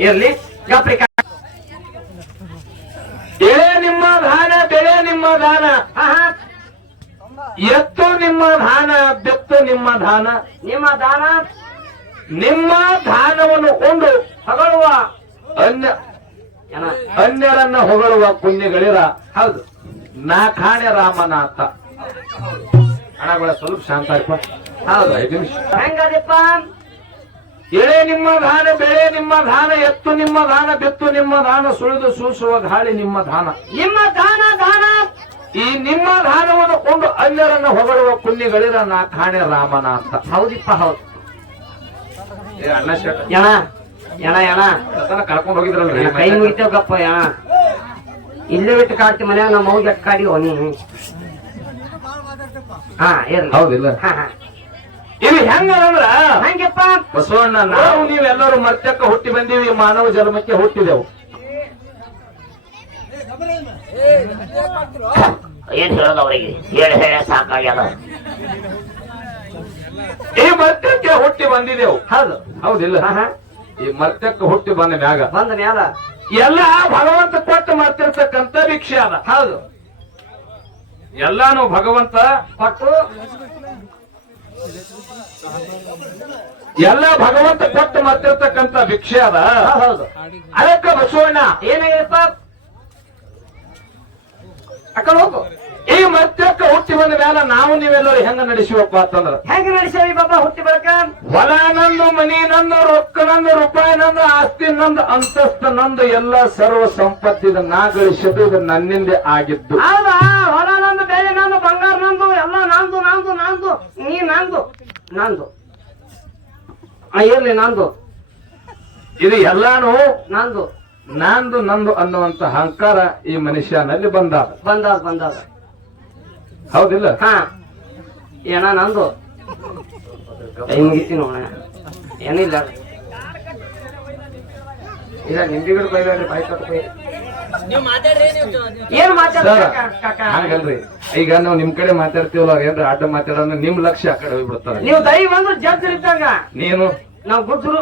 ಇರ್ಲಿ. ಬೆಳೆ ನಿಮ್ಮ ದಾನ ಬೆಳೆ ನಿಮ್ಮ ದಾನ ಎತ್ತು ನಿಮ್ಮ ದಾನ ಬೆತ್ತು ನಿಮ್ಮ ದಾನ ನಿಮ್ಮ ದಾನ ನಿಮ್ಮ ಧಾನವನ್ನು ಕೊಂಡು ಹಗಳುವ ಅನ್ಯ ಅನ್ಯರನ್ನ ಹೊಗಳುವ ಪುಣ್ಯಗಳಿರ. ಹೌದು. ನಾ ಕಾಣೆ ರಾಮನಾಥ. ಹಣಗಳ ಸ್ವಲ್ಪ ಶಾಂತ ಹೌದು. ಐದು ನಿಮಿಷ. ಹೆಂಗದಪ್ಪ? ಎಳೆ ನಿಮ್ಮ ಧಾನ ಬೆಳೆ ನಿಮ್ಮ ಧಾನ ಎತ್ತು ನಿಮ್ಮ ಧಾನ ಬೆತ್ತು ನಿಮ್ಮ ಧಾನ ಸುಳಿದು ಸೂಸುವ ಗಾಳಿ ನಿಮ್ಮ ಧಾನ. ನಿಮ್ಮ ಧಾನ ಧಾನ. ಈ ನಿಮ್ಮ ಧಾನವನ್ನು ಕೊಂಡು ಅನ್ಯರನ್ನ ಹೊಗಳುವ ಪುಣ್ಯಗಳಿರ ನಾ ಕಾಣೆ ರಾಮನಾಥ. ಹೌದಿಪ್ಪ ಹೌದು. ಅಣ್ಣ ಶೆಟ್ಟ ಎಣ ಅದನ್ನ ಕರ್ಕೊಂಡು ಹೋಗಿದ್ರಲ್ರಿ ಕೈ ಮುಗಿತೇವ್ ಗಪ್ಪ ಎಣ ಇಲ್ಲೇ ಬಿಟ್ಟು ಕಾಡ್ತಿ ಮನ್ಯಾಗ ನಮ್ಮ ಮೌಜ್ ಕಾಡಿ ನೀ? ಹಾ ಇರ್ಲಿ ಹೌದಿಲ್ಲ ಹಾ ಹಾ. ಇದು ಹೆಂಗಂದ್ರ ಹಂಗಪ್ಪ. ಬಸವಣ್ಣ ನಾವು ನೀವೆಲ್ಲರೂ ಮರ್ತ್ಯಕ್ಕೆ ಹುಟ್ಟಿ ಬಂದೀವಿ ಮಾನವ ಜನ್ಮಕ್ಕೆ ಹುಟ್ಟಿದೆವು. ಏನ್ ಹೇಳೋದು ಅವರಿಗೆ? ಹೇಳಿ ಹೇಳ ಸಾಕಾಗ್ಯದ. ಈ ಮರ್ತ್ಯಕ್ಕೆ ಹುಟ್ಟಿ ಬಂದಿದೆವು. ಹೌದು. ಹೌದಿಲ್ಲ ಹಾ ಹಾ. ಈ ಮರ್ತ್ಯಕ್ಕೆ ಹುಟ್ಟಿ ಬಂದ ಮ್ಯಾಗ. ಬಂದ ಮ್ಯಾಲ. ಎಲ್ಲ ಭಗವಂತ ಕೊಟ್ಟು ಮಾಡ್ತಿರ್ತಕ್ಕಂತ ಭಿಕ್ಷೆ ಅದ. ಹೌದು. ಎಲ್ಲಾನು ಭಗವಂತ ಕೊಟ್ಟು ಎಲ್ಲ ಭಗವಂತ ಕೊಟ್ಟು ಮಾಡ್ತಿರ್ತಕ್ಕಂತ ಭಿಕ್ಷೆ ಅದ. ಹೌದು ಅದಕ್ಕ ಬಸವಣ್ಣ ಏನಾಗಿರ್ತ ಅಕ್ಕ ಹೋಗು. ಈ ಮಧ್ಯಕ್ಕ ಹುಟ್ಟಿ ಬಂದ ಮೇಲೆ ನಾವು ನೀವೆಲ್ಲರೂ ಹೆಂಗ ನಡೆಸುವಪ್ಪ ಅಂತಂದ್ರ? ಹೆಂಗ ನಡೆಸೇವಿ ಬಾಬಾ ಹುಟ್ಟಿ ಬರಕ? ಹೊಲ ನಂದು ಮನಿ ನಂದು ರೊಕ್ಕ ನಂದು ರೂಪಾಯಿ ನಂದು ಆಸ್ತಿ ನಂದು ಅಂತಸ್ತ ನಂದು ಎಲ್ಲ ಸರ್ವ ಸಂಪತ್ತಿದ ನಾ ಗಳಿಸಿದ್ದು ಇದು ನನ್ನಿಂದ ಆಗಿದ್ದು. ಹೌದಾ? ಹೊಲ ನಂದು ಬೇರೆ ನಂದು ಬಂಗಾರ ನಂದು ಎಲ್ಲ ನಂದು ನಂದು ನಂದು ನೀ ನಂದು ನಂದು. ಇರ್ಲಿ ನಂದು. ಇದು ಎಲ್ಲಾನು ನಂದು. ನಂದು ನಂದು ಅನ್ನುವಂತ ಅಹಂಕಾರ ಈ ಮನುಷ್ಯನಲ್ಲಿ ಬಂದಾಗ ಬಂದಾಗ ಬಂದಾದ. ಹೌದಿಲ್ಲ? ಹಾ. ಏನ ನಂದು? ಮುಗಿತೀನಿ ನೋಡ. ಏನಿಲ್ಲ. ಇಲ್ಲ ನಿಂಬಿ ಗಿಡ ಬೈಬೇಡ್ರಿ ಬಾಯ್ ಕಟ್ಟು ಬೈ ಏನ್ ಹಂಗಲ್ರಿ. ಈಗ ನಾವು ನಿಮ್ ಕಡೆ ಮಾತಾಡ್ತೀವಲ್ಲ ಏನ್ರ ಅಡ್ಡ ಮಾತಾಡೋ ನಿಮ್ ಲಕ್ಷ್ಯ ಆ ಕಡೆ ಹೋಗ್ಬಿಡ್ತಾರ. ನೀವು ದೈವ ಬಂದ್ರು ಜಡ್ಜ್ ಇದ್ದಂಗ? ನೀನು? ನಾವ್ ಗುಜ್ರು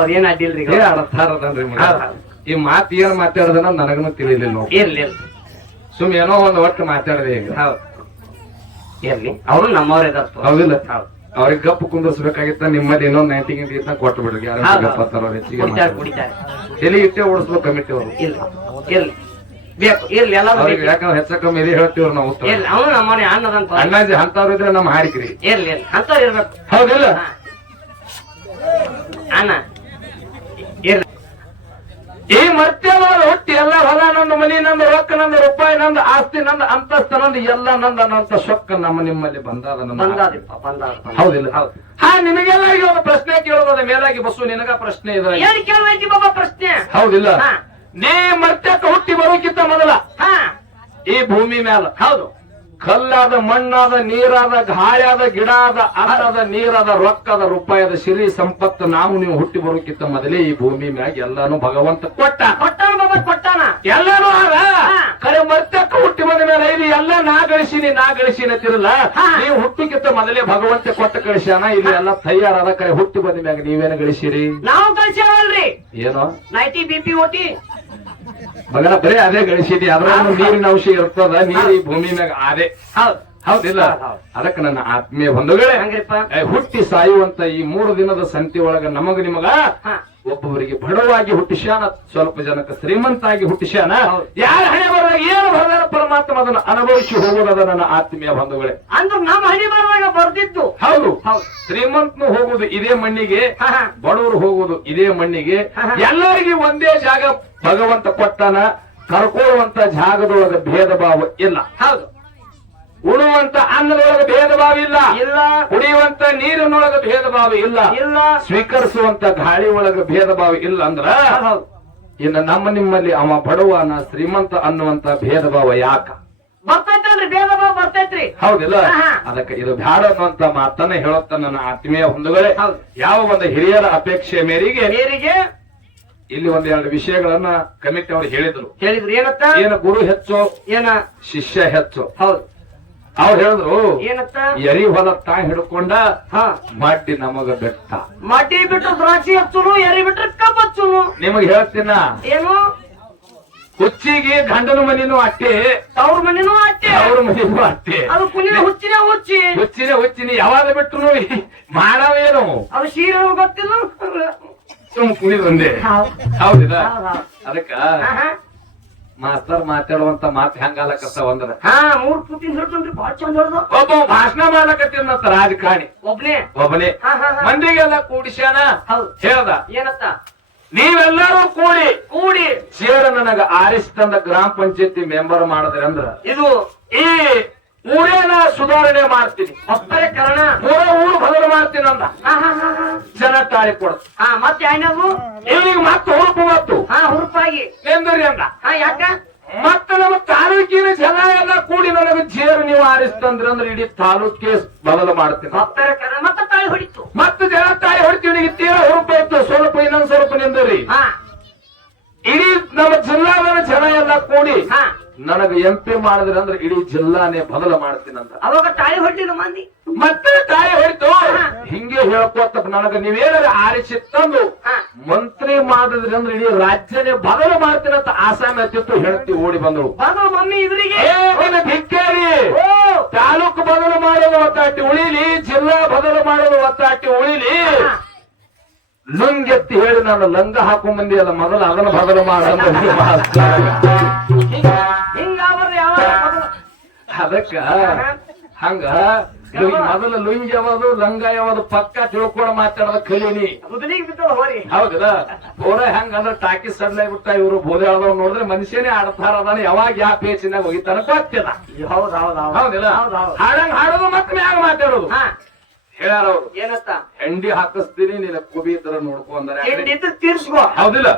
ಅವ್ರೇನ್ ಅಡ್ಡಿಲ್ರಿ ಹೌದ್. ಈ ಮಾತ್ ಏನ್ ಮಾತಾಡೋದನ್ನ ನನಗನು ತಿಳಿಲಿಲ್ಲ ನೋಡಿ ಇರ್ಲಿ ಇರ್ಲಿ. ಸುಮ್ ಏನೋ ಒಂದು ಒಟ್ಟು ಮಾತಾಡಿದೆ ಈಗ. ಹೌದು. ಇರ್ಲಿ. ಅವರು ನಮ್ಮವ್ರ ಹೌದಿಲ್ಲ. ಹೌದು. ಅವ್ರಿಗೆ ಗಪ್ಪು ಕುಂದಿಸ್ಬೇಕಾಗಿತ್ತ ನಿಮ್ಮಲ್ಲಿ ಇನ್ನೊಂದ್ ನೈಂಟಿ ಗಿಂಟಿ ಇತ್ತ ಕೊಟ್ಟು ಬಿಡ್ರಿ. ಯಾರು ಹೌದು. ಗಪ್ ಹತ್ತಾರ ಅವ್ರು ಹೆಚ್ಚಿಗೆ ಕುಡಿತಾರೆ ಕುಡಿತಾರೆ. ತಲೆ ಇಟ್ಟೆ ಓಡಿಸ್ಬೇಕು ಕಮಿಟಿ ಅವರು? ಇಲ್ಲ. ಇರ್ಲಿ. ಬೇಕು. ಇರ್ಲಿ ಎಲ್ಲ ಅವ್ರಿಗೆ ಯಾಕಂದ್ರೆ ಹೆಚ್ಚ ಕಮ್ಮಿ ಇದೆ ಹೇಳ್ತೀವ್ರಿ ನಾವು ಉತ್ತರ. ಇರ್ಲಿ. ಅವನು ನಮ್ಮನೆ ಅನ್ನದಂತ ಅಣ್ಣಾಜಿ ಅಂತವ್ರು ಇದ್ರೆ ನಮ್ಮ ಹಾರಿಕ್ರಿ ಇರ್ಲಿ ಇರ್ಲಿ. ಅಂತ ಇರ್ಬೇಕು. ಹೌದಿಲ್ಲ. ಅಣ್ಣ. ಈ ಮತ್ತೆಲ್ಲ ಹೊಟ್ಟಿ ಎಲ್ಲ ಹೊಲ ನಂದು ಮನಿ ನಂದು ರೊಕ್ಕ ನಂದು ರೂಪಾಯಿ ನಂದು ಆಸ್ತಿ ನಂದು ಅಂತಸ್ತ ನಂದು ಎಲ್ಲ ನಂದ ನಂತ ಸೊಕ್ಕ ನಮ್ಮ ನಿಮ್ಮಲ್ಲಿ ಬಂದಾದ. ಹೌದಿಲ್ಲ ಹೌದು. ಹಾ ಈಗ ಒಂದು ಪ್ರಶ್ನೆ ಕೇಳೋದ ಮೇಲಾಗಿ ಬಸ್ಸು ನಿನಗ ಪ್ರಶ್ನೆ ಇದ್ರೆ ಏನ್ ಕೇಳ್ಬೇಕು ಬಾಬಾ ಪ್ರಶ್ನೆ? ಹೌದಿಲ್ಲ. ಹಾ. ನೀ ಮರ್ತ್ಯಕ್ಕೆ ಹುಟ್ಟಿ ಬರೋಕ್ಕಿಂತ ಮೊದಲ. ಹಾ. ಈ ಭೂಮಿ ಮ್ಯಾಲ. ಹೌದು. ಕಲ್ಲಾದ ಮಣ್ಣಾದ ನೀರಾದ ಗಾಯಾದ ಗಿಡ ಆದ ಅನ್ನದ ನೀರಾದ ರೊಕ್ಕದ ರೂಪಾಯದ ಸಿರಿ ಸಂಪತ್ತು ನಾವು ನೀವು ಹುಟ್ಟಿ ಬರೋಕ್ಕಿಂತ ಮೊದಲೇ ಈ ಭೂಮಿ ಮ್ಯಾಗ ಎಲ್ಲಾನು ಭಗವಂತ ಕೊಟ್ಟ. ಕೊಟ್ಟಾನ. ಎಲ್ಲಾನು ಆದ. ಕರೆ ಮರ್ತಕ್ಕ ಹುಟ್ಟಿ ಬಂದ ಮೇಲೆ ಇಲ್ಲಿ ಎಲ್ಲ ನಾ ಗಳಿಸಿನಿ ನಾ ಗಳಿಸಿನಿ ಅಂತಿರಲ್ಲ? ಹಾ. ನೀವು ಹುಟ್ಟಿಕ್ಕಿಂತ ಮೊದಲೇ ಭಗವಂತ ಕೊಟ್ಟ ಕಳಿಸ್ಯಾನ? ಇಲ್ಲಿ ಎಲ್ಲ ತಯಾರಾದ ಕರೆ ಹುಟ್ಟಿ ಬಂದ ಮ್ಯಾಗ ನೀವೇನು ಗಳಿಸಿರಿ? ನಾವು ಗಳಿಸ್ಯಾವಲ್ರಿ ಏನೋ? ನೈಟಿ ಬಿಪಿ ಓಟಿ. ಮಗನ ಬರೀ ಅದೇ ಗಳಿಸಿದಿ ಅದ್ರಾಗ ನೀರಿನ ಅಂಶ ಇರ್ತದ ನೀರಿ ಭೂಮಿ ಮ್ಯಾಗ ಅದೇ ಹೌದು. ಹೌದಿಲ್ಲ? ಹೌದ್ ಹೌದ್. ಅದಕ್ಕೆ ನನ್ನ ಆತ್ಮೀಯ ಬಂಧುಗಳೇ ಹುಟ್ಟಿ ಸಾಯುವಂತ ಈ ಮೂರು ದಿನದ ಸಂತಿ ಒಳಗ ನಮಗ ನಿಮಗ ಒಬ್ಬೊಬ್ಬರಿಗೆ ಬಡವಾಗಿ ಹುಟ್ಟಿಸ್ಯಾನ ಸ್ವಲ್ಪ ಜನಕ್ಕೆ ಶ್ರೀಮಂತಾಗಿ ಹುಟ್ಟಿಸ್ಯಾನ. ಯಾರ ಹಣೆ ಬರುವಾಗ ಪರಮಾತ್ಮ ಅದನ್ನು ಅನುಭವಿಸಿ ಹೋಗುವುದದ ನನ್ನ ಆತ್ಮೀಯ ಬಂಧುಗಳೇ. ಅಂದ್ರೆ ನಮ್ಮ ಹಣಿ ಬರುವಾಗ ಬರ್ದಿತ್ತು ಹೌದು. ಶ್ರೀಮಂತನು ಹೋಗುವುದು ಇದೇ ಮಣ್ಣಿಗೆ. ಬಡವರು ಹೋಗುವುದು ಇದೇ ಮಣ್ಣಿಗೆ. ಎಲ್ಲರಿಗೂ ಒಂದೇ ಜಾಗ ಭಗವಂತ ಕೊಟ್ಟನ ಕರ್ಕೊಳ್ಳುವಂತ ಜಾಗದೊಳಗ ಭೇದ ಭಾವ ಇಲ್ಲ. ಹೌದು. ಉಣುವಂತ ಅನ್ನದೊಳಗ ಭೇದ ಭಾವ ಇಲ್ಲ. ಇಲ್ಲ. ಕುಡಿಯುವಂತ ನೀರಿನೊಳಗ ಭೇದ ಭಾವ ಇಲ್ಲ. ಇಲ್ಲ. ಸ್ವೀಕರಿಸುವಂತ ಗಾಳಿ ಒಳಗ ಭೇದ ಭಾವ ಇಲ್ಲ ಅಂದ್ರ ಹೌದು. ಇನ್ನು ನಮ್ಮ ನಿಮ್ಮಲ್ಲಿ ಅವ ಬಡವನ ಶ್ರೀಮಂತ ಅನ್ನುವಂತ ಭೇದ ಭಾವ ಯಾಕ? ಬರ್ತೈತಲ್ರಿ ಬರ್ತೈತ್ರಿ. ಹೌದಿಲ್ಲ. ಅದಕ್ಕೆ ಇದು ಬ್ಯಾಡ ಅನ್ನುವಂತ ಮಾತನ್ನ ಹೇಳುತ್ತ ನನ್ನ ಆತ್ಮೀಯ ಹೊಂದುಗಳೇ ಹೌದು. ಯಾವ ಒಂದು ಹಿರಿಯರ ಅಪೇಕ್ಷೆ ಮೇರೆಗೆ ಇಲ್ಲಿ ಒಂದ್ ಎರಡು ವಿಷಯಗಳನ್ನ ಕಮಿಟಿ ಅವರು ಹೇಳಿದ್ರು. ಹೇಳಿದ್ರು ಏನತ್ತ? ಏನು ಗುರು ಹೆಚ್ಚು? ಏನ? ಶಿಷ್ಯ ಹೆಚ್ಚು. ಹೌದು. ಅವ್ರು ಹೇಳಿದ್ರು ಏನತ್ತ? ಎರಿ ಹೊಲ ತಾ ಹಿಡ್ಕೊಂಡ ಹಾ. ಮಡ್ಡಿ ನಮಗ ಬೆಟ್ಟ. ಮಟ್ಟಿ ಬಿಟ್ಟು ದ್ರಾಕ್ಷಿ ಹಚ್ಚುನು ಎರಿ ಬಿಟ್ಟರೆ ಕಬ್ಬ ಹಚ್ಚುನು. ನಿಮಗ್ ಹೇಳ್ತೀನ? ಏನು? ಹುಚ್ಚಿಗೆ ಗಂಡನ ಮನಿನೂ ಅಟ್ಟೆ. ತವ್ರ ಮನೇನು ಅಟ್ಟೆ. ಅವ್ರ ಮನಿನೂ ಅಟ್ಟೆ. ಅದು ಕುಲಿನ ಹುಚ್ಚಿನ ಹುಚ್ಚಿ. ಹುಚ್ಚಿನ ಹುಚ್ಚಿನ ಯಾವಾಗ ಬಿಟ್ರು ಮಾಡವೇನು ಅದು ಶೀರ ಗೊತ್ತಿಲ್ಲ. ಸುಮ್ ಕುಣಿದೊಂದೇ ಹೌದ್. ಹೌದಿಲ್ಲ? ಹೌದ್ ಹೌದ್. ಅದಕ್ಕ. ಮಾಸ್ತರ್ ಮಾತಾಡುವಂತ ಮಾತು ಹೆಂಗಾಲಕತ್ತಾವ ಅಂದ್ರ? ಹಾ ಮೂರ್ ಪುಟ್ಟಿನ ಹಿಡ್ಕೊಂಡ್ರಿ ಬಾಳ ಚಂದ ಒಬ್ಬ ಭಾಷಣ ಮಾಡಕತ್ತಿನಂತ ರಾಜಕಾರಣಿ. ಒಬ್ನೇ? ಒಬ್ಬನೇ. ಮಂದಿಗೆಲ್ಲ ಕೂಡಿಸ್ಯಾನ. ಹೇಳ್ದ. ಏನತ್ತ? ನೀವೆಲ್ಲರೂ ಕೂಡಿ. ಕೂಡಿ. ಚೇರ ನನಗ ಆರಿಸ್ ತಂದ ಗ್ರಾಮ ಪಂಚಾಯತಿ ಮೆಂಬರ್ ಮಾಡಿದ್ರಿ ಅಂದ್ರ ಇದು ಈ ಊರೇನ ಸುಧಾರಣೆ ಮಾಡ್ತೀನಿ. ಒಬ್ಬರೇ ಕಾರಣ? ಮೂರ ಊರು ಬದಲು ಮಾಡ್ತೀನಿ ಅಂದ. ಜನ ತಾಳಿ ಕೊಡ ಹಾ ಮತ್ತೆ ಏನದು ಇವನಿಗೆ ಮತ್ತೆ ಹುರುಪು ಮತ್ತು ಹಾ ಹುರುಪಾಗಿ. ಎಂದ್ರಿ ಅಂದ. ಹಾ ಯಾಕ? ಮತ್ತೆ ನಮ್ಮ ತಾಲೂಕಿನ ಜನ ಎಲ್ಲ ಕೂಡಿ ನನಗೆ ಜೇರು ನೀವು ಆರಿಸ್ತಂದ್ರೆ ಅಂದ್ರೆ ಇಡೀ ತಾಲೂಕಿಗೆ ಬದಲು ಮಾಡ್ತೀನಿ. ಒಬ್ಬರೇ ಕರ್ಣ ಮತ್ತೆ ತಾಳಿ ಹೊಡಿತು. ಮತ್ತೆ ಜನ ತಾಳಿ ಹೊಡ್ತೀವಿ ನಿಮಗೆ ತೀರ ಹುರುಪು ಇತ್ತು. ಸ್ವಲ್ಪ ಇನ್ನೊಂದ್ ಸ್ವಲ್ಪ ನಿಂದ್ರಿ. ಹಾ. ಇಡೀ ನಮ್ಮ ಜಿಲ್ಲಾದ ಜನ ಎಲ್ಲ ಕೂಡಿ ಹಾ. ನನಗೆ ಎಂ ಪಿ ಮಾಡಿದ್ರೆ ಅಂದ್ರೆ ಇಡೀ ಜಿಲ್ಲಾನೇ ಬದಲು ಮಾಡ್ತೀನಂತ ಅವಾಗ ತಾಯಿ ಹೊಡ್ಲಿಲ್ಲ ಮಂದಿ ಮತ್ತೆ ತಾಯಿ ಹೊಡಿತು ಹಿಂಗೆ ಹೇಳ್ಕೊತ ನನಗ ನೀವೇನಾರ ಆರಿಸಿ ತಂದು ಮಂತ್ರಿ ಮಾಡಿದ್ರೆ ಅಂದ್ರೆ ಇಡೀ ರಾಜ್ಯನೇ ಬದಲು ಮಾಡ್ತೀನಂತ ಆಸಾಮಿ ಅತ್ತಿತ್ತು ಹೇಳ್ತಿ ಓಡಿ ಬಂದಳು. ಬದಲು ಮಮ್ಮಿ ಇದ್ರಿಗೆ. ಧಿಕ್ಕೇರಿ ತಾಲೂಕು ಬದಲು ಮಾಡೋದು ಒತ್ತಾಟಿ ಉಳಿಲಿ ಜಿಲ್ಲಾ ಬದಲು ಮಾಡೋದು ಒತ್ತಾಟಿ ಉಳಿಲಿ. ಲಂಗೆತ್ತಿ ಹೇಳಿ ನಾನು ಲಂಗ ಹಾಕೊಂಡ್ ಬಂದಿ ಅಲ್ಲ ಮೊದಲು ಅದನ್ನು ಬದಲು ಮಾಡಂದ್ರೆ ಅದಕ್ಕ ಹಂಗ ಮೊದಲ ಲುಂಗಿ ಯಾವುದು ಲಂಗ ಯಾವುದು ಪಕ್ಕ ತಿಳ್ಕೊಂಡು ಮಾತಾಡೋದ ಕಲೀನಿ ಹೌದ ಪೂರ ಹೆಂಗ ಅಂದ್ರೆ ಟಾಕಿ ಸಡ್ಲೇ ಬಿಟ್ಟ ಇವರು ಬೋಧೆ ಆದವ್ ನೋಡಿದ್ರೆ ಮನುಷ್ಯನೇ ಆಡ್ತಾರ ಅದಾನ ಯಾವಾಗ ಯಾವ ಪೇಚಿನಾಗ ಹೋಗಿತಾನ ಗೊತ್ತಿಲ್ಲ. ಹೌದ್ ಹೌದ್ ಹೌದ್. ಹೌದಿಲ್ಲ? ಹೌದ್ ಹೌದ್. ಹಾಡಂಗ್ ಹಾಡೋದು ಮತ್ತೆ ಮ್ಯಾಗ ಮಾತಾಡೋದು. ಹೇಳ್ಯಾರ ಅವ್ರು ಏನಂತ? ಹೆಂಡಿ ಹಾಕಿಸ್ತೀನಿ ನೀನ ಕುಬಿ ಇದ್ರ ನೋಡ್ಕೊ ಅಂದ್ರೆ. ತೀರ್ಸ್ಕೋ. ಹೌದಿಲ್ಲ.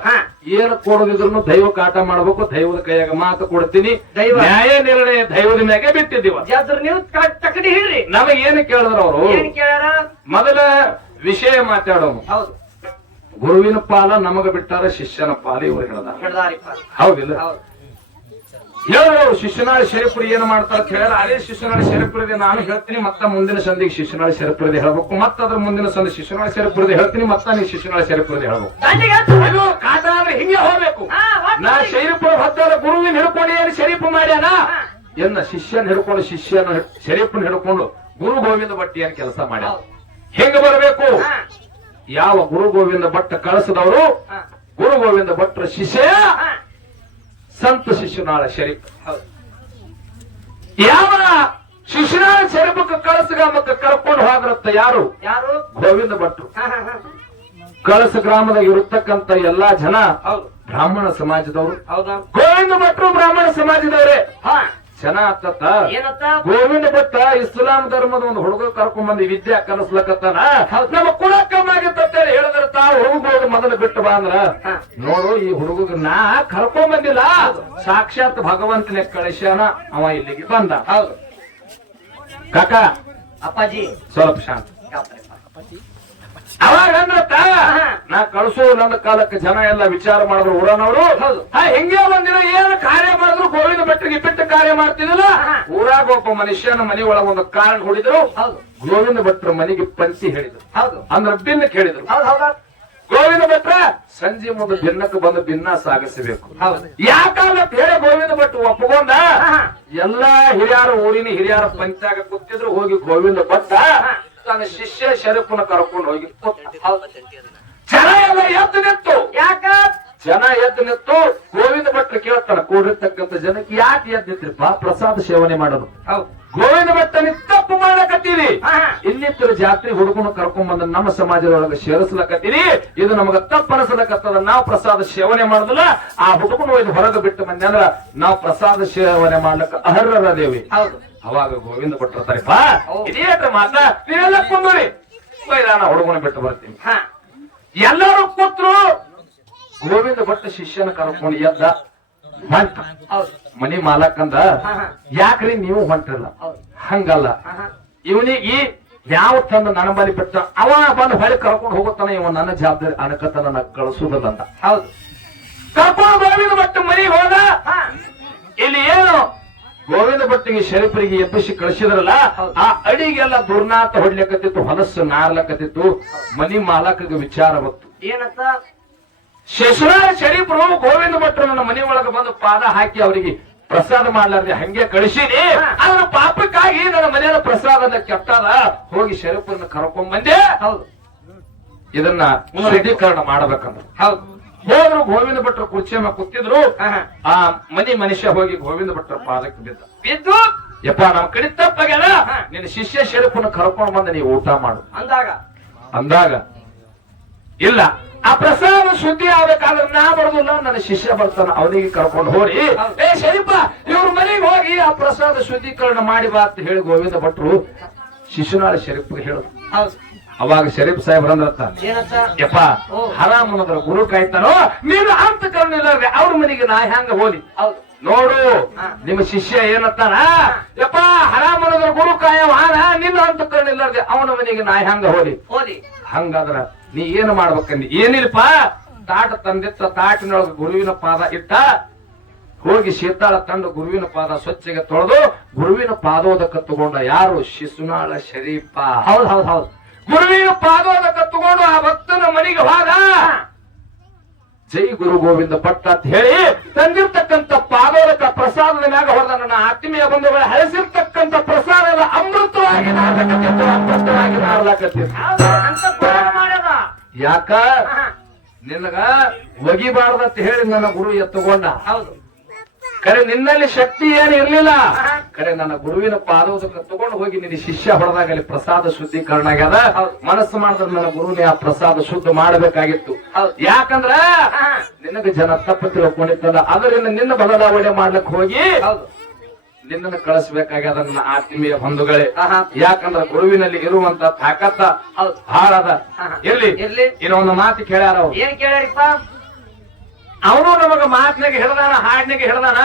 ಏನ್ ಕೊಡೋದಿದ್ರು ದೈವ ಕಾಟ ಮಾಡ್ಬೇಕು ದೈವದ ಕೈಯಾಗ ಮಾತು ಕೊಡ್ತೀನಿ. ದೈವ. ನ್ಯಾಯ ನಿರ್ಣಯ ದೈವದ ಮ್ಯಾಗೆ ಬಿಟ್ಟಿದ್ದೀವ. ನೀವು ತಕಡಿ ಹೇಳ್ರಿ ನಮಗ್ ಏನ್ ಕೇಳಿದ್ರ ಅವರು? ಏನ್ ಕೇಳ್ಯಾರ? ಮೊದಲ ವಿಷಯ ಮಾತಾಡೋನು. ಹೌದು. ಗುರುವಿನ ಪಾಲ ನಮಗ ಬಿಟ್ಟಾರ ಶಿಷ್ಯನ ಪಾಲ ಇವ್ರು ಹೇಳದ ಹೌದಿಲ್ಲ? ಹೇಳೋರು ಶಿಶುನಾಳಿ ಶರೀಫ್ರಿ ಏನ್ ಮಾಡ್ತಾರ ಅಂತ ಹೇಳಿದ್ರೆ ಅದೇ ಶಿಶುನಾಳಿ ಶರೀಫ್ರಿದೆ ನಾನು ಹೇಳ್ತೀನಿ ಮತ್ತ ಮುಂದಿನ ಸಂಧಿಗೆ ಶಿಶುನಾಳಿ ಶರೀಫ್ರಿದೆ ಹೇಳ್ಬೇಕು. ಮತ್ತ ಅದ್ರ ಮುಂದಿನ ಸಂಧಿ ಶಿಶುನಾಳಿ ಶರೀಫ್ರಿದೆ ಹೇಳ್ತೀನಿ ಮತ್ತ ನೀ ಶಿಶುನಾಳಿ ಶರೀಫ್ರಿದೆ ಹೇಳ್ಬೇಕು. ಕಾಟ ಅಂದ್ರೆ ಹಿಂಗೆ ಹೋಗ್ಬೇಕು. ನಾ ಶರೀಫ್ ಹತ್ತದ ಗುರುವಿನ ಹಿಡ್ಕೊಂಡು ಏನು ಶರೀಫ್ ಮಾಡ್ಯಾನ? ಎನ್ನ ಶಿಷ್ಯನ ಹಿಡ್ಕೊಂಡು ಶಿಷ್ಯನ ಶರೀಫ್ನ ಹಿಡ್ಕೊಂಡು ಗುರು ಗೋವಿಂದ ಭಟ್ ಏನ್ ಕೆಲಸ ಮಾಡ್ಯ. ಹೆಂಗ ಬರಬೇಕು? ಯಾವ ಗುರು ಗೋವಿಂದ ಭಟ್ ಕಳಿಸಿದವರು ಗುರು ಗೋವಿಂದ ಭಟ್ರ ಶಿಷ್ಯ. ಸಂತ ಶಿಶುನಾಳ ಶರೀಫ್. ಯಾವ ಶಿಶುನಾಳ ಶರೀಫಕ್ಕೆ ಕಳಸ ಗ್ರಾಮಕ್ಕೆ ಕರ್ಕೊಂಡು ಹೋದ್ರತ್ತ ಯಾರು? ಯಾರು? ಗೋವಿಂದ ಭಟ್ರು. ಕಳಸ ಗ್ರಾಮದಾಗ ಇರತಕ್ಕಂತ ಎಲ್ಲಾ ಜನ ಬ್ರಾಹ್ಮಣ ಸಮಾಜದವರು. ಹೌದಾ? ಗೋವಿಂದ ಭಟ್ರು ಬ್ರಾಹ್ಮಣ ಸಮಾಜದವರೇ. ಹಾ. ಜನ ಆತತ್ತ ಏನತ್ತ ಗೋವಿಂದ ಭಟ್ಟ ಇಸ್ಲಾಂ ಧರ್ಮದ ಒಂದು ಹುಡುಗ ಕರ್ಕೊಂಡ್ ಬಂದು ವಿದ್ಯೆ ಕಲಿಸ್ಲಕತ್ತಾನ. ನಮ್ಮ ಕುಳಕ್ಕಮ್ಮಾಗಿತ್ತಂತೇಳಿ ಹೇಳಿದ್ರೆ ತಾವು ಹೋಗ್ಬೋದು ಮೊದಲು ಬಿಟ್ಟು ಬಾ ಅಂದ್ರ. ನೋಡು ಈ ಹುಡುಗ ನಾ ಕರ್ಕೊಂಡ್ ಬಂದಿಲ್ಲ ಸಾಕ್ಷಾತ್ ಭಗವಂತನೇ ಕಳಿಸ್ಯಾನ ಅವ ಇಲ್ಲಿಗೆ ಬಂದ. ಹೌದು. ಕಾಕ ಅಪ್ಪಾಜಿ. ಸ್ವಲ್ಪ ಶಾಂತ. ಅವಾಗ. ನಾ ಕಳ್ಸೋ ನನ್ನ ಕಾಲಕ್ಕೆ ಜನ ಎಲ್ಲ ವಿಚಾರ ಮಾಡಿದ್ರು ಊರನವರು. ಹಿಂಗೆ ಒಂದಿನ ಏನು ಕಾರ್ಯ ಮಾಡಿದ್ರು ಗೋವಿಂದ ಭಟ್ರಿಗೆ ಬಿಟ್ಟು ಕಾರ್ಯ ಮಾಡ್ತಿದಿಲ್ಲ. ಊರಾಗ ಒಬ್ಬ ಮನುಷ್ಯನ ಮನೆ ಒಳಗ ಒಂದು ಕಾರಣ ಹೊಡಿದ್ರು. ಹೌದು. ಗೋವಿಂದ ಭಟ್ರ ಮನೆಗೆ ಪಂಚಿ ಹೇಳಿದ್ರು. ಹೌದು. ಅಂದ್ರ ಬಿನ್ನ ಕೇಳಿದ್ರು. ಗೋವಿಂದ ಭಟ್ರ ಸಂಜೆ ಮುಂದೆ ಭಿನ್ನಕ್ಕೆ ಬಂದು ಭಿನ್ನ ಸಾಗಿಸಬೇಕು. ಹೌದು. ಯಾಕಂದ್ರೆ ಹೇಳಿ ಗೋವಿಂದ ಭಟ್ ಹಾ. ಎಲ್ಲಾ ಹಿರಿಯರ ಊರಿನ ಹಿರಿಯರ ಪಂಚಾಗ ಕೂತಿದ್ರು ಹೋಗಿ ಗೋವಿಂದ ಭಟ್ಟ. ತನ್ನ ಶಿಷ್ಯ ಶರಪ್ಪನ ಕರ್ಕೊಂಡು ಹೋಗಿ ಜನ ಎಲ್ಲ ಎದ್ದು ನಿಂತು. ಯಾಕ? ಜನ ಎದ್ದು ನಿಂತು ಗೋವಿಂದ ಭಟ್ರು ಕೇಳ್ತಾರ ಕೂಡಿರ್ತಕ್ಕಂಥ ಜನಕ್ಕೆ ಯಾಕೆ ಎದ್ದು ನಿಂತ್ರಿಪ್ಪ ಪ್ರಸಾದ ಸೇವನೆ ಮಾಡೋದು ಹೌದು. ಗೋವಿಂದ ಭಟ್ಟನ ತಪ್ಪು ಮಾಡಕತ್ತೀರಿ. ಇನ್ನಿತರ ಜಾತ್ರೆ ಹುಡುಗನ ಕರ್ಕೊಂಡ್ ಬಂದ ನಮ್ಮ ಸಮಾಜದೊಳಗೆ ಸೇರಿಸ್ಲಕತ್ತೀರಿ. ಇದು ನಮಗ ತಪ್ಪು ಅನಿಸ್ಲಕತ್ತದ. ನಾವು ಪ್ರಸಾದ ಸೇವನೆ ಮಾಡುದಿಲ್ಲ. ಆ ಹುಡುಗನ ಒಯ್ದು ಹೊರಗೆ ಬಿಟ್ಟು ಬಂದೆ ಅಂದ್ರ ನಾವು ಪ್ರಸಾದ ಸೇವನೆ ಮಾಡ್ಲಕ್ಕ ಅರ್ಹರದೇವಿ. ಹೌದು. ಅವಾಗ ಗೋವಿಂದ ಭಟ್ರತಾರಿಪ್ಪ ಹೌದು. ಮಾತಾ ನೀವೆಲ್ಲ ಕುಂದ್ರಿ. ನಾನು ಹುಡುಗನ ಬಿಟ್ಟು ಬರ್ತೀನಿ. ಎಲ್ಲರೂ ಕೂತ್ರು. ಗೋವಿಂದ ಭಟ್ಟ ಶಿಷ್ಯನ ಕರ್ಕೊಂಡು ಎದ್ದ ಹೊಂಟ. ಮನಿ ಮಾಲಕಂದ. ಯಾಕ್ರಿ ನೀವು ಹೊಂಟಿಲ್ಲ? ಹಂಗಲ್ಲ. ಇವನಿಗೆ ಯಾವ ತಂದು ನನ್ನ ಬಲಿ ಬಿಟ್ಟ ಅವ ಬಂದು ಹೊಳೆ ಕರ್ಕೊಂಡು ಹೋಗುತ್ತಾನೆ ಇವ ನನ್ನ ಜವಾಬ್ದಾರಿ ಅಣಕತ್ತ ನನ್ನ ಕಳಿಸುವುದಲ್ಲಂತ ಹೌದು. ಕರ್ಕೊಂಡು ಗೋವಿಂದ ಭಟ್ ಮನಿಗೆ ಹೋದ. ಇಲ್ಲಿ ಏನು? ಗೋವಿಂದ ಭಟ್ಟಿಗೆ ಶರೀಫರಿಗೆ ಎಬ್ಬಿಸಿ ಕಳಿಸಿದ್ರಲ್ಲ ಆ ಅಡಿಗೆಲ್ಲ ದುರ್ನಾತ ಹೊಡ್ಲಿಕ್ಕತ್ತಿತ್ತು ಹೊಲಸು ನಾರ್ಲಕತ್ತಿತ್ತು ಮನಿ ಮಾಲಕಗೆ ವಿಚಾರ ಬಂತು. ಏನಂತ ಶಶುರಾರ ಶರೀಫರು ಗೋವಿಂದ ಭಟ್ರು ನನ್ನ ಮನೆ ಒಳಗೆ ಬಂದು ಪಾದ ಹಾಕಿ ಅವರಿಗೆ ಪ್ರಸಾದ ಮಾಡ್ಲಾರ್ದೆ ಹಂಗೆ ಕಳಿಸಿನಿ. ಅದ್ರ ಪಾಪಕ್ಕಾಗಿ ನನ್ನ ಮನೆಯ ಪ್ರಸಾದ ಕೆಟ್ಟದ ಹೋಗಿ ಶರೀಫರನ್ನ ಕರ್ಕೊಂಡ್ ಬಂದೆ ಹೌದು. ಇದನ್ನ ಶುದ್ಧೀಕರಣ ಮಾಡಬೇಕಂದ್ರೆ. ಹೌದು. ಹೋದ್ರು ಗೋವಿಂದ ಭಟ್ರು ಕುರ್ಚಿ ಮೇಲೆ ಕೂತಿದ್ರು. ಆ ಮನಿ ಮನುಷ್ಯ ಹೋಗಿ ಗೋವಿಂದ ಭಟ್ರ ಪಾದಕ್ಕೆ ಬಿದ್ದ. ಬಿದ್ದು? ಯಪ್ಪ ನಮ್ ಕಡೆ ತಪ್ಪಾಗ್ಯಾನ ನಿನ್ನ ಶಿಷ್ಯ ಶೆರಪನ್ನು ಕರ್ಕೊಂಡು ಬಂದ ನೀವು ಊಟ ಮಾಡು. ಅಂದಾಗ? ಅಂದಾಗ? ಇಲ್ಲ. ಆ ಪ್ರಸಾದ ಸುದ್ದಿ ಆಗ್ಬೇಕಾದ್ರೆ ನಾ ಬರೋದಿಲ್ಲ ನನ್ನ ಶಿಷ್ಯ ಬರ್ತಾನ ಅವನಿಗೆ ಕರ್ಕೊಂಡು ಹೋಗಿ ಏ ಶರೀಪ ಇವ್ರ ಮನೆಗೆ ಹೋಗಿ ಆ ಪ್ರಸಾದ ಶುದ್ಧೀಕರಣ ಮಾಡಿ ಬಾ ಅಂತ ಹೇಳಿ ಗೋವಿಂದ ಭಟ್ರು ಶಿಶುನಾಳ ಶರೀಫ್ ಹೇಳುದು ಅವಾಗ ಶರೀಫ್ ಸಾಹೇಬ್ರ ಯಪ್ಪ ಹರಾಮ್ ಅನ್ನೋದ್ರ ಗುರು ಕಾಯ್ತಾನೋ? ನೀನು ಅಂತ ಕರ್ಣಿಲ್ಲ ಅವ್ರ ಮನೆಗೆ ನಾ ಹೆಂಗ ಹೋಲಿ? ಹೌದು. ನೋಡು ನಿಮ್ಮ ಶಿಷ್ಯ ಏನತ್ತಾನ? ಯಪ್ಪ ಹರಾಮ್ ಅನ್ನೋದ್ರ ಗುರು ಕಾಯವ ನಿನ್ನ ಅಂತ ಕರ್ಣಿಲ್ಲಾರ್ದೆ ಅವನ ಮನೆಗೆ ನಾ ಹೆಂಗ ಹೋಲಿ? ಹೋಲಿ. ಹಂಗಾದ್ರ ನೀ ಏನು ಮಾಡ್ಬೇಕಂದಿ? ಏನಿಲ್ಲಪ್ಪ ತಾಟ ತಂದಿತ್ತ ತಾಟಿನೊಳಗ ಗುರುವಿನ ಪಾದ ಇಟ್ಟ ಹೋಗಿ ಶೀತಾಳ ತಂದು ಗುರುವಿನ ಪಾದ ಸ್ವಚ್ಛಗೆ ತೊಳೆದು ಗುರುವಿನ ಪಾದೋದಕ್ಕೆ ತಗೊಂಡ ಯಾರು? ಶಿಶುನಾಳ ಶರೀಫ. ಹೌದ್ ಹೌದ್ ಹೌದು. ಗುರುವಿನ ಪಾದೋದಕ ತಗೊಂಡು ಆ ಭಕ್ತನ ಮನೆಗೆ ಹೋದ. ಜೈ ಗುರು ಗೋವಿಂದ ಪಟ್ಟ ಅಂತ ಹೇಳಿ ತಂದಿರ್ತಕ್ಕಂಥ ಪಾದೋದಕ ಪ್ರಸಾದದ ಮ್ಯಾಗ ಹೊಡೆದ ನನ್ನ ಆತ್ಮೀಯ ಬಂಧುಗಳ ಹಳಸಿರ್ತಕ್ಕಂತ ಪ್ರಸಾದದ ಅಮೃತವಾಗಿ ನಾಡಕತ್ತಿತ್ತು ಅಮೃತವಾಗಿ ನಾಡಲಾಕತ್ತಿತ್ತು ಯಾಕ? ನಿನಗ ಒಗಿಬಾರ್ದಂತ ಹೇಳಿ ನನ್ನ ಗುರು ಎತ್ತುಕೊಂಡ. ಹೌದು. ಕರೆ ನಿನ್ನಲ್ಲಿ ಶಕ್ತಿ ಏನು ಇರ್ಲಿಲ್ಲ. ಖರೆ ಕರೆ ನನ್ನ ಗುರುವಿನ ಪಾದೋದಕ್ಕೆ ತಗೊಂಡು ಹೋಗಿ ನಿನ್ನ ಶಿಷ್ಯ ಹೊಡೆದಾಗ ಅಲ್ಲಿ ಪ್ರಸಾದ ಶುದ್ಧೀಕರಣ ಆಗ್ಯದ. ಮನಸ್ಸು ಮಾಡಿದ್ರೆ ನನ್ನ ಗುರುವಿನ ಆ ಪ್ರಸಾದ ಶುದ್ಧ ಮಾಡಬೇಕಾಗಿತ್ತು. ಯಾಕಂದ್ರ ನಿನಗೆ ಜನ ತಪ್ಪು ತಿಳ್ಕೊಂಡಿತ್ತಲ್ಲ ಅದರಿಂದ ನಿನ್ನ ಬದಲಾವಣೆ ಮಾಡ್ಲಿಕ್ಕೆ ಹೋಗಿ ನಿನ್ನನ್ನು ಕಳಿಸ್ಬೇಕಾಗ್ಯದ ನನ್ನ ಆತ್ಮೀಯ ಬಂಧುಗಳೇ. ಯಾಕಂದ್ರೆ ಗುರುವಿನಲ್ಲಿ ಇರುವಂತ ತಾಕತ್ತ ಬಹಳ ಅದ. ಎಲ್ಲಿ. ಇನ್ನೊಂದು ಮಾತು ಕೇಳ್ಯಾರ ಏನ್ ಕೇಳ್ಯಾರಿಪ್ಪ? ಅವನು ನಮಗ ಮಾತಿನಾಗ ಹಿಡ್ದಾನ ಹಾಡಿನಾಗೆ ಹಿಡ್ದಾನ?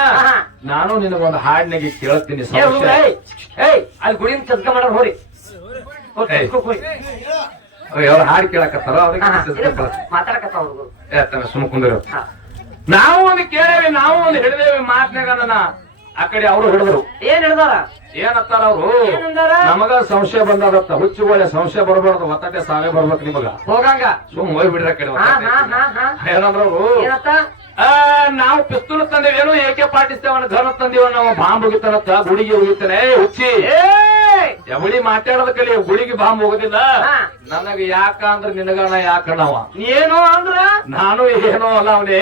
ನಾನು ನಿನಗೊಂದು ಹಾಡಿನಾಗೆ ಕೇಳ್ತೀನಿ. ಏಯ್, ಅಲ್ಲಿ ಗುಡಿನ ಚದ್ಕ ಮಾಡೋರು ಹೋರಿ. ಅವ್ರು ಹಾಡು ಕೇಳಕತ್ತಾರ ಅವ್ರಿಗೆ ಕಳ್ಸಿ. ಮಾತಾಡಕತ್ತಾವ ಹುಡುಗರು ನಾವು ಒಂದು ಕೇಳೇವಿ ನಾವು ಒಂದು ಹಿಡಿದೇವಿ ಮಾತಿನಾಗ ನನ್ನ ಆ ಕಡೆ ಅವರು ಹಿಡಿದ್ರು. ಏನ್ ಹೇಳ್ದಾರ ಏನತ್ತಾರ ಅವರು? ನಮಗ ಸಂಶಯ ಬಂದದತ್ತ ಒಳ್ಳೆ ಸಂಶಯ ಬರಬಾರ್ದು. ಒತ್ತಟೆ ಸಾವೇ ಬರ್ಬೇಕು ನಿಮಗ. ಹೋಗಂಗ. ಸುಮ್ ಹೋಗಿ ಬಿಡ್ರ ಕಡೆ ಏನಂದ್ರ ಅವರು? ನಾವು ಪಿಸ್ತೂಲ್ ತಂದೇವೇನು ಏಕೆ ಪಾಟಿಸ್ತೇವ ಧನ ತಂದೀವ ನಾವು ಬಾಂಬ್ ಹೋಗಿತ್ತ ಗುಡಿಗೆ ಹೋಗಿತ್ತಾನೆ. ಏ, ಹುಚ್ಚಿ. ಎವಳಿ ಮಾತಾಡೋದ ಕಲಿ ಗುಳಿಗೆ ಬಾಂಬ್ ಹೋಗೋದಿಲ್ಲ. ನನಗ ಯಾಕ ಅಂದ್ರ ನಿನಗಣ ಯಾಕ ನಾವ ಏನು ಅಂದ್ರ? ನಾನು ಏನೋ ಅಲ್ಲವನೇ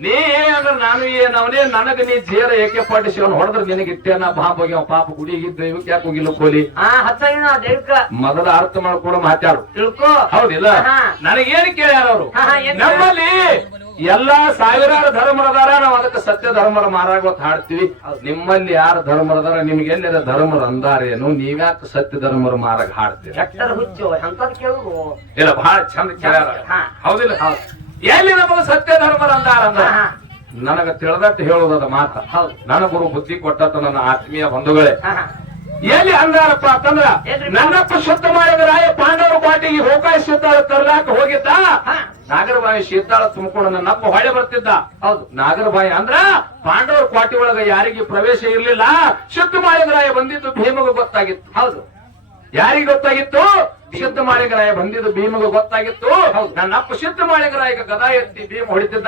ನೀ ಏನಂದ್ರ ನಾನು ಏನವನೇ ನನಗ ನೀ ಜೇರ ಏಕೆ ಪಾಟಿಸಿ? ಅವ್ನು ಹೊಡೆದ್ರ ನಿನಗೆ ಇಟ್ಟೇನ ಬಾಂಬ್ ಹೋಗ್ಯಾವ ಪಾಪ ಗುಡಿಗಿದ್ದ ಇವಕ್ಕೆ ಯಾಕೆ ಹೋಗಿಲ್ಲ ಕೋಲಿ? ಮೊದಲ ಅರ್ಥ ಮಾಡ್ಕೊಡೋ ಮಾತಾಡು. ತಿಳ್ಕೋ. ಹೌದಿಲ್ಲ. ನನಗೇನು ಕೇಳ್ಯಾರ ಅವರು? ನಮ್ಮಲ್ಲಿ ಎಲ್ಲಾ ಸಾವಿರಾರು ಧರ್ಮರದಾರ ನಾವು ಅದಕ್ಕೆ ಸತ್ಯ ಧರ್ಮರ ಮಾರಾಗೋತ್ ಹಾಡ್ತೀವಿ. ನಿಮ್ಮಲ್ಲಿ ಯಾರು ಧರ್ಮರದಾರ ನಿಮ್ಗೆ ಎಲ್ಲಿರ ಧರ್ಮರ ಅಂದಾರೇನು? ನೀವ್ಯಾಕೆ ಸತ್ಯ ಧರ್ಮರ ಮಾರಾಗ ಹಾಡ್ತೀವಿ ಇಲ್ಲ ಬಹಳ ಚಂದ ಕೇಳ್ಯಾರ. ಹೌದಿಲ್ಲ? ಎಲ್ಲಿ ನಮಗ ಸತ್ಯ ಧರ್ಮರ ಅಂದಾರ. ನನಗ ತಿಳಿದಟ್ಟು ಹೇಳುದದ ಮಾತ. ನನ್ನ ಗುರು ಬುದ್ಧಿ ಕೊಟ್ಟತ್ತ ನನ್ನ ಆತ್ಮೀಯ ಬಂಧುಗಳೇ. ಎಲ್ಲಿ ಅಂದಾರಪ್ಪ ಅಂತಂದ್ರ ನನ್ನ ನನ್ನಪ್ಪ ಶುದ್ಧ ಮಾಡಿದ ರಾಯ ಪಾಂಡವರ ಬಾಟಿಗೆ ಶೀತಾಳ ತರ್ಲಾಕ ಹೋಗಿದ್ದ. ನಾಗರಬಾಯಿ ಶೀತಾಳ ತುಂಬಿಕೊಂಡು ನನ್ನಪ್ಪ ಹೊಳೆ ಬರ್ತಿದ್ದ. ಹೌದು ನಾಗರಬಾಯಿ ಅಂದ್ರ ಪಾಂಡವರ ಕ್ವಾಟಿ ಒಳಗ ಯಾರಿಗೆ ಪ್ರವೇಶ ಇರಲಿಲ್ಲ ಶುದ್ಧ ಮಾಡಿದ ಬಂದಿದ್ದು ಭೀಮಗ ಗೊತ್ತಾಗಿತ್ತು. ಹೌದು ಯಾರಿಗೆ ಗೊತ್ತಾಗಿತ್ತು? ಶುದ್ಧ ಮಾಳಿಗರಾಯ ಬಂದಿದ್ದು ಭೀಮಗ ಗೊತ್ತಾಗಿತ್ತು. ನನ್ನಪ್ಪ ಶುದ್ಧ ಮಾಳಿಗರಾಯಗ ಗದಾ ಎತ್ತಿ ಭೀಮ ಹೊಡಿತಿದ್ದ.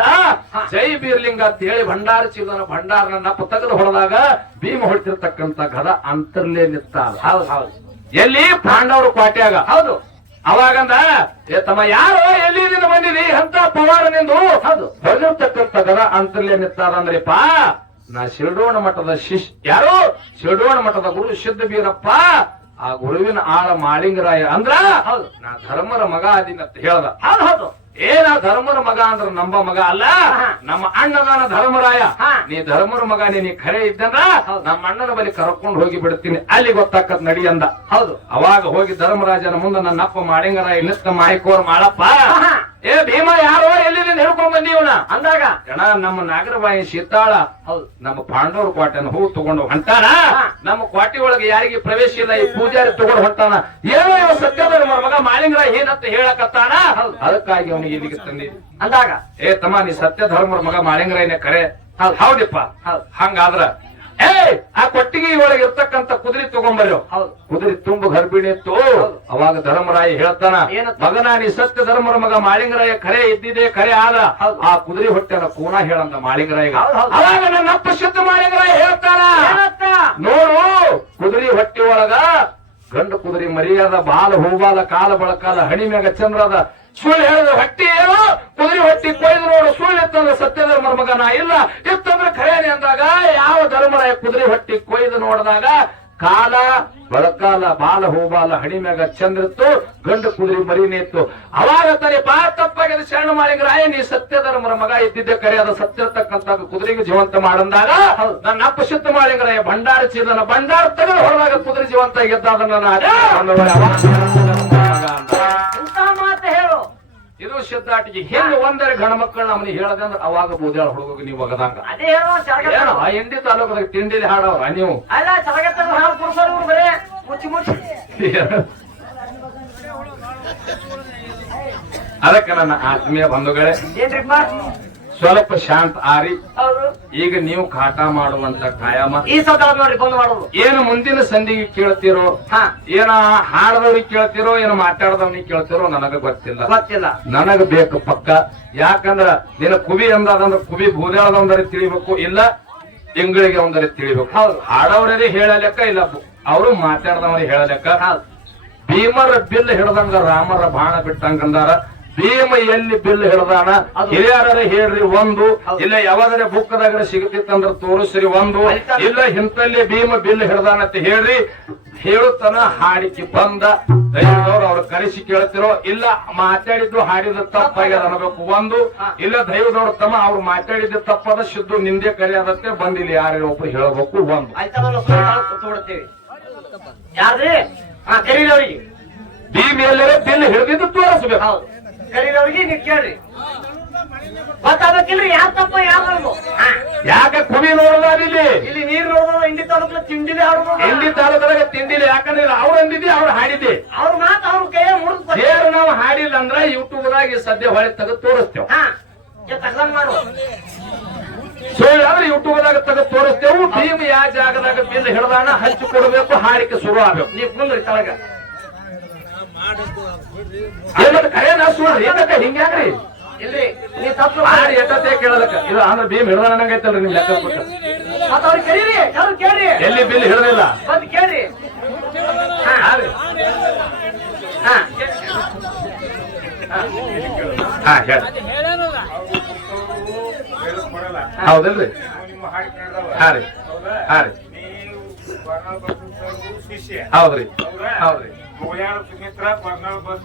ಜೈ ಬೀರ್ಲಿಂಗ ಅಂತ ಹೇಳಿ ಭಂಡಾರ ಚೀಲನ ಭಂಡಾರ ನನ್ನಪ್ಪ ತೆಗೆದು ಹೊಡೆದಾಗ ಭೀಮ ಹೊಡಿತಿರ್ತಕ್ಕಂತ ಗದ ಅಂತರ್ಲೇ ನಿತ್ತ ಹೌದು ಹೌದು. ಎಲ್ಲಿ? ಪಾಂಡವರು ಕ್ವಾಟ್ಯಾಗ. ಹೌದು. ಅವಾಗಂದ ಏ ತಮ್ಮ ಯಾರು ಎಲ್ಲಿಂದ ಬಂದಿರಿ ಅಂತ ಪವಾರ ನಿಂದು. ಗದ ಅಂತರ್ಲೇ ನಿತ್ತಾರಂದ್ರಿಪ್ಪ ನಾ ಶಿಲ್ಡೋಣ ಮಠದ ಶಿಶ್ ಯಾರು? ಶಿಲ್ಡೋಣ ಮಠದ ಗುರು ಸಿದ್ಧ ಬೀರಪ್ಪ. ಆ ಗುರುವಿನ ಆಳ ಮಾಳಿಂಗರಾಯ ಅಂದ್ರ ಹೌದು. ನಾ ಧರ್ಮರ ಮಗ ಅದಿನ ಅಂತ ಹೇಳ್ದ. ಹೌದು ಹೌದು. ಏನ ಧರ್ಮರ ಮಗ ಅಂದ್ರ ನಂಬ ಮಗ ಅಲ್ಲ? ನಮ್ಮ ಅಣ್ಣದಾನ ಧರ್ಮರಾಯ. ನೀ ಧರ್ಮರ ಮಗ ನೀ ಖರೆ ಇದ್ದಂದ್ರ ನಮ್ಮ ಅಣ್ಣನ ಬಳಿ ಕರ್ಕೊಂಡು ಹೋಗಿ ಬಿಡ್ತೀನಿ ಅಲ್ಲಿ ಗೊತ್ತಾಕತ್ ನಡಿ ಅಂದ. ಹೌದು. ಅವಾಗ ಹೋಗಿ ಧರ್ಮರಾಜನ ಮುಂದೆ ನನ್ನ ಅಪ್ಪ ಮಾಡಿಂಗರ ನಿತ್ತ ಮಾಹಿಕೋರ್ ಮಾಳಪ್ಪ. ಏ ಭೀಮ ಯಾರೋ ಎಲ್ಲಿಂದ ಹಿಡ್ಕೊಂಡ್ ಬಂದೀವನ ಅಂದಾಗ ಅಣ್ಣ ನಮ್ಮ ನಾಗರಬಾಯಿ ಸೀತಾಳ ಹೌದು. ನಮ್ಮ ಪಾಂಡವರ ಕ್ವಾಟೆನ ಹೂ ತಗೊಂಡು ಹೊಂಟಾನ? ನಮ್ಮ ಕ್ವಾಟಿ ಒಳಗೆ ಯಾರಿಗೆ ಪ್ರವೇಶ ಇಲ್ಲ ಈ ಪೂಜಾರಿ ತಗೊಂಡು ಹೊಂಟಾನ? ಏನೋ ಇವ ಸತ್ಯದ ಮಗ ಮಾಲಿಂಗರ ಏನಂತ ಹೇಳಕತ್ತಾನ? ಅದಕ್ಕಾಗಿ ಅವನಿಗೆ ಇಲ್ಲಿಗೆ ತಂದಿ. ಅಂದಾಗ ಏ ತಮ್ಮ ನೀ ಸತ್ಯ ಧರ್ಮರ ಮಗ ಮಾಳಿಂಗರಾಯನೇ ಕರೆ. ಹೌದಿಪ್ಪ? ಹೌದ್. ಹಂಗಾದ್ರ ಏ ಆ ಕೊಟ್ಟಿಗೆ ಒಳಗೆ ಇರ್ತಕ್ಕಂತ ಕುದುರೆ ತಗೊಂಬರ್ರಿ ಕುದುರೆ ತುಂಬ ಗರ್ಭಿಣಿ ಇತ್ತು. ಅವಾಗ ಧರ್ಮರಾಯ ಹೇಳ್ತಾನ? ಮಗನ ನೀ ಸತ್ಯ ಧರ್ಮರ ಮಗ ಮಾಳಿಂಗರಾಯ ಕರೆ ಇದ್ದಿದೆ ಕರೆ ಆದ. ಆ ಕುದುರೆ ಹೊಟ್ಟೆನ ಕೋಣ ಹೇಳಂದ ಮಾಳಿಂಗರಾಯ. ಅವಾಗ ನನ್ನ ಅಪ್ಪ ಶುದ್ಧ ಮಾಳಿಂಗರಾಯ ಹೇಳ್ತಾನ? ನೋಡು ಕುದುರೆ ಹೊಟ್ಟೆ ಒಳಗ ಗಂಡು ಕುದುರೆ ಮರಿಯಾದ ಬಾಲ ಹೂಬಾಲ ಕಾಲ ಬಳಕಾಲ ಹಣಿ ಮ್ಯಾಗ ಚಂದ್ರದ ಸುಳ್ಳು ಹೇಳಿದ ಹೊಟ್ಟೆ ಏನು? ಕುದುರೆ ಹೊಟ್ಟಿ ಕೊಯ್ದು ನೋಡು ಸುಳ್ಳು ಇತ್ತಂದ್ರೆ ಸತ್ಯ ಧರ್ಮರ ಮಗ ನಾ ಇಲ್ಲ ಇತ್ತಂದ್ರೆ ಖರೇನೆ ಅಂದಾಗ ಯಾವ ಧರ್ಮರಾಯ ಕುದುರೆ ಹೊಟ್ಟಿ ಕೊಯ್ದು ನೋಡಿದಾಗ ಕಾಲ ಬಳಕಾಲ ಬಾಲ ಹೂಬಾಲ ಹಣಿ ಮ್ಯಾಗ ಚಂದ್ರ ಇತ್ತು ಗಂಡು ಕುದುರೆ ಮರಿನೇ ಇತ್ತು ಅವಾಗ ತಾನೆ ಬಾ ತಪ್ಪಾಗಿದೆ ಶರಣ ಮಾಳಿಗರಾಯ ನೀ ಸತ್ಯ ಧರ್ಮರ ಮಗ ಇದ್ದಿದ್ದೆ ಕರೆ ಅದ ಸತ್ಯ ಇರ್ತಕ್ಕಂತ ಕುದುರೆಗೆ ಜೀವಂತ ಮಾಡಂದಾಗ ನನ್ನ ಅಪಶುದ್ಧ ಶುದ್ಧ ಮಾಳಿಗರಾಯ ಭಂಡಾರ ಚೀಲನ ಭಂಡಾರ ತೆಗೆದು ಹೊರದಾಗ ಕುದುರೆ ಜೀವಂತ ಗೆದ್ದಾದ ನನ್ನ ಮಾತು ಹೇಳು. ಇದು ಸಿದ್ಧಾಟಿಗೆ ಹೆಂಗ್ ಒಂದರೆ ಗಣ ಮಕ್ಕಳು ನಮ್ಮನ್ನ ಹೇಳದಂದ್ರೆ ಅವಾಗ ಬೂದ್ಯಾಳ ಹುಡುಗ ನೀವು ಒಗದಂಗ ಅದೇ ಹೇಳೋ ಚರಗ ಏನು? ಆ ಎಂಡಿ ತಾಲೂಕದಾಗ ತಿಂಡಿ ಹಾಡವ್ರ ನೀವು. ಅಲ್ಲ ಚರಗತ್ತ ಹಾಲು ಕುಡ್ಸೋರು ಇವ್ರು ಬರೇ. ಮುಚ್ಚಿ ಮುಚ್ಚಿ. ಅದಕ್ಕೆ ನನ್ನ ಆತ್ಮೀಯ ಬಂಧುಗಳೇ ಏನ್ರಿಪ್ಪ? ಸ್ವಲ್ಪ ಶಾಂತ ಆರಿ. ಈಗ ನೀವು ಕಾಟ ಮಾಡುವಂತ ಕಾಯಮ. ಈ ಸೌದ ನೋಡ್ರಿ ಬಂದ್ ಮಾಡೋದು. ಏನು ಮುಂದಿನ ಸಂಧಿಗೆ ಕೇಳ್ತಿರೋ ಏನ ಹಾಡದವ್ರಿಗೆ ಕೇಳ್ತಿರೋ ಏನು ಮಾತಾಡದವ್ನಿಗೆ ಕೇಳ್ತಿರೋ ನನಗ ಗೊತ್ತಿಲ್ಲ. ಗೊತ್ತಿಲ್ಲ. ನನಗ ಬೇಕು ಪಕ್ಕ. ಯಾಕಂದ್ರ ನಿನ್ನ ಕುಬಿ ಅಂದಾದಂದ್ರ ಕುಬಿ ಬೂದ್ಯಾಳದೊಂದರೆ ತಿಳಿಬೇಕು ಇಲ್ಲ ತಿಂಗಳಿಗೆ ಒಂದರೆ ತಿಳಿಬೇಕು. ಹೌದು. ಹಾಡವ್ರೇ ಹೇಳಲೆಕ್ಕ ಇಲ್ಲ ಅವರು ಮಾತಾಡದವ್ರಿಗೆ ಹೇಳಲೆಕ್ಕ ಭೀಮರ ಬಿಲ್ ಹಿಡ್ದಂಗ ರಾಮರ ಬಾಣ ಬಿಟ್ಟಂಗಂದಾರ. ಭೀಮ ಎಲ್ಲಿ ಬಿಲ್ ಹಿಡ್ದಾನ ಹಿರಿಯರ ಹೇಳ್ರಿ ಒಂದು. ಇಲ್ಲ ಯಾವಾದ್ರೆ ಬುಕ್ಕದಾಗ ಸಿಗತಿತ್ತಂದ್ರ ತೋರಿಸ್ರಿ ಒಂದು. ಇಲ್ಲ ಇಂತಲ್ಲಿ ಭೀಮ ಬಿಲ್ ಹಿಡ್ದಾನ ಅಂತ ಹೇಳ್ರಿ. ಹೇಳುತ್ತನ ಹಾಡಿಕೆ ಬಂದ. ದೈವದವ್ರು ಅವ್ರು ಕರೆಸಿ ಕೇಳ್ತಿರೋ ಇಲ್ಲ ಮಾತಾಡಿದ್ದು ಹಾಡಿದ ತಪ್ಪಾಗ್ಯದ ಅನ್ಬೇಕು ಒಂದು. ಇಲ್ಲ ದೈವದವ್ರ ತಮ್ಮ ಅವ್ರು ಮಾತಾಡಿದ್ದು ತಪ್ಪದ ಶುದ್ಧ ನಿಂದೆ ಕರೆಯದತ್ತೆ ಬಂದಿಲ್ಲ ಯಾರು ಒಬ್ರು ಹೇಳಬೇಕು. ಒಂದು. ಆಯ್ತಾ ನಾನು ಕೂತ್ಬಿಡ್ತೀವಿ ಯಾರ್ರಿ? ಹಾ ಕರೀರವ್ರಿಗೆ ಭೀಮ ಎಲ್ಲರೇ ಬಿಲ್ ಹಿಡಿದಿದ್ದು ತೋರಿಸ್ಬೇಕು. ನೀ ನೀವು ಕೇಳ್ರಿ. ಗೊತ್ತಾಗಬೇಕಿಲ್ರಿ ಯಾರ್ ತಪ್ಪ ಯಾರು ಬರೋದು ಯಾಕೆ ಕುವಿ ನೋಡೋದಿಲ್ಲಿ ಇಲ್ಲಿ ನೀರ್ ನೋಡೋದು ಇಂಡಿ ತಾಲೂಕು ತಿಂಡಿಲಿ ಅವ್ರು ಹಿಂದಿ ತಾಲೂಕದಾಗ ತಿಂದಿಲ್ಲ ಯಾಕಂದ್ರೆ ಅವ್ರು ಅಂದಿದ್ದಿ ಅವ್ರು ಹಾಡಿದ್ದೆ. ಅವ್ರ ಮಾತು ಅವ್ರ ಕೈಯ ಮುಡಿದ್ ಸೇರು ನಾವು ಹಾಡಿಲ್ಲ ಅಂದ್ರೆ ಯೂಟ್ಯೂಬ್ದಾಗ ಸದ್ಯ ಹೊಳೆ ತೆಗೆದು ತೋರಿಸ್ತೇವೆ. ತಗೊಂಡ್ ಮಾಡು. ಸುಳ್ಳು ಅಂದ್ರೆ ಯೂಟ್ಯೂಬ್ದಾಗ ತೆಗೆದು ತೋರಿಸ್ತೇವೆ ಭೀಮ್ ಯಾವ ಜಾಗದಾಗ ಬಿಲ್ ಹಿಡ್ದಾನ ಹಚ್ಚಿ ಕೊಡಬೇಕು ಹಾಡಿಕೆ ಶುರು ಆಗ್ಬೇಕು. ನೀವು ಕುಂದ್ರಿ ತಳಗ. ಕರೆನ ಹಿಂಗ್ಯಾಕ್ರಿ ಇಲ್ರಿ ನೀ ತಪ್ಪು ಎತ್ತತೆ ಕೇಳೋದಕ್ಕೆ. ಇದು ಆಂದ್ರ ಭೀಮ್ ಹಿಡ್ದಾನ ಅನ್ನಂಗೈತಲ್ರಿ ನಿಮ್ ಲೆಕ್ಕ ಕೊಟ್ಟು. ಮತ್ತ ಅವ್ರಿಗೆ ಕರೀರಿ ಯಾರು ಕೇಳ್ರಿ? ಎಲ್ಲಿ ಬಿಲ್ ಹಿಡದಿಲ್ಲ. ಬಂದ್ ಕೇಳ್ರಿ. ಹಾ ಹಾಡಿ. ಹಾ ಹಾ ಹೇಳಿ. ಹೌದಲ್ರಿ? ಹಾ ರೀ. ಹಾ ರೀ. ಹೌದ್ರಿ? ಹೌದ್ರಿ. ಸುಮಿತ್ರ ಬರ್ನಾಳ್ ಬಸ್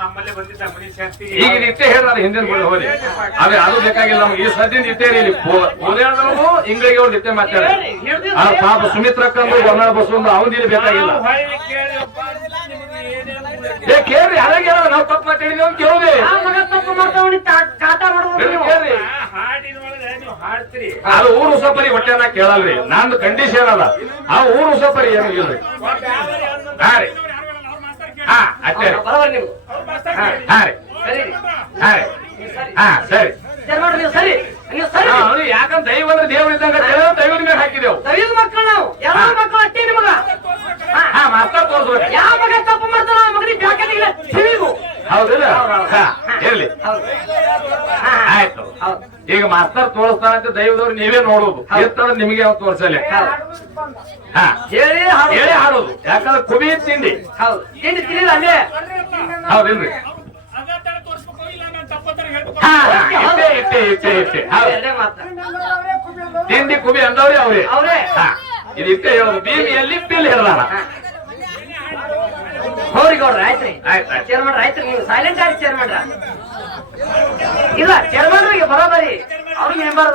ನಮ್ಮಲ್ಲೇ ಬಂದಿದ್ದ ಮನಿ ಈಗ ನಿತ್ಯ ಹೇಳ್ದಾರ ಹಿಂದಿನ ಹೋಗಿ ಅದೇ ಅದು ಬೇಕಾಗಿಲ್ಲ ನಮ್ಗೆ. ಈ ಸದ್ಯ ನಿತ್ಯ ಇರಲಿ ಓದಾಡದವನು ಇಂಗ್ಲಿಗೆ ಅವ್ರು ನಿತ್ಯ ಮಾತಾಡ ಆ ಪಾಪ ಸುಮಿತ್ರಕ್ಕಂದು ಬರ್ನಾಳ ಬಸ್ ಒಂದು ಅವನ್ ಇಲ್ಲಿ ಬೇಕಾಗಿಲ್ಲ. ಏ ಕೇಳ್ರಿ ಯಾರಾಗ ಹೇಳೋದು ನಾವು ತಪ್ಪು ಮಾತಾಡಿದ್ವಿ ಅಂತ ಕೇಳಿದೆ. ತಪ್ಪು ಮಾಡ್ತಾವ ಕಾಟ ಮಾಡೋದು ಕೇಳ್ರಿ, ಅದು ಊರು ಉಸಪರಿ ಹೊಟ್ಟೆನ ಕೇಳಲ್ರಿ. ನಂದು ಕಂಡೀಷನ್ ಅಲ್ಲ. ಆ ಊರು ಉಸಪರಿ ಇಲ್ರಿ ಹಾ ರೀ. ಹಾ ಅಷ್ಟೇ ಹಾ ಹಾ ರೀ. ಹಾ ರೀ. ಹಾ ಸರಿ. ನೀವು ಸರಿ. ನೀವು ಸರಿ. ಹಾ, ಅವ್ನು ಯಾಕಂದ್ರೆ ದೈವ ಅಂದ್ರೆ ದೇವ್ರ ಇದ್ದಂಗ ದೈವದ ಮೇಲೆ ಹಾಕಿದೆವು. ದೈವದ ಮಕ್ಕಳು ನಾವು. ಎಲ್ಲ ಮಕ್ಕಳು ಅಷ್ಟೇ ನಿಮಗ. ಹಾ, ಹಾ ಮಾಸ್ತರ್ ತೋರಿಸ್ಬೇಕು. ಯಾವ ಮಗ ತಪ್ಪು ಮಾಡ್ತಾನ ಆ ಮಗನಿಗೆ ಬ್ಯಾಕದಿಲ್ಲ ತಿಳಿವು ಹೌದಿಲ್ಲ? ಹಾ ಇರ್ಲಿ. ಹಾ, ಹಾ. ಆಯ್ತು. ಈಗ ಮಾಸ್ತರ್ ತೋರಿಸ್ತಾನಂತ ದೈವದವ್ರು ನೀವೇ ನೋಡುದು ಇರ್ತಾರ ನಿಮಗೆ ಅವ್ರು ತೋರಿಸಲಿ? ಹಾ. ಹೇಳಿ ಹೇಳಿ ಹಾಡೋದು. ಯಾಕಂದ್ರೆ ಕುಬಿ ತಿಂಡಿ. ಹೌದು. ತಿಂಡಿ ತಿಳಿಲ್ಲ ಅಲ್ಲೇ? ಹೌದಿಲ್ರಿ ಇಟ್ಟೆ ಇಟ್ಟೆ ಇಟ್ಟೆ ಇಟ್ಟೆ ತಿಂಡಿ ಕುಬಿ ಅಂದವ್ರಿ ಅವ್ರಿ ಅವ್ರೆ ಇದು ಇಟ್ಟೆ ಹೇಳೋದು ಭೀಮಿಯಲ್ಲಿ ಬಿಲ್ ಹಿಡ್ದಾನ ಹೋರಿ ಗೌಡ್ರ ಆಯ್ತ್ರಿ ಚೇರ್ಮನ್ ಆಯ್ತು ಚೇರ್ ಆಯ್ತ್ರಿ ನೀವು ಸೈಲೆಂಟ್ ಆಗಿ ಚೇರ್ಮನ್ ಇಲ್ಲ ಚೇರ್ಮನ್ ಬರೋಬರಿ. ಅವ್ರಿಗೆ ಮೆಂಬರ್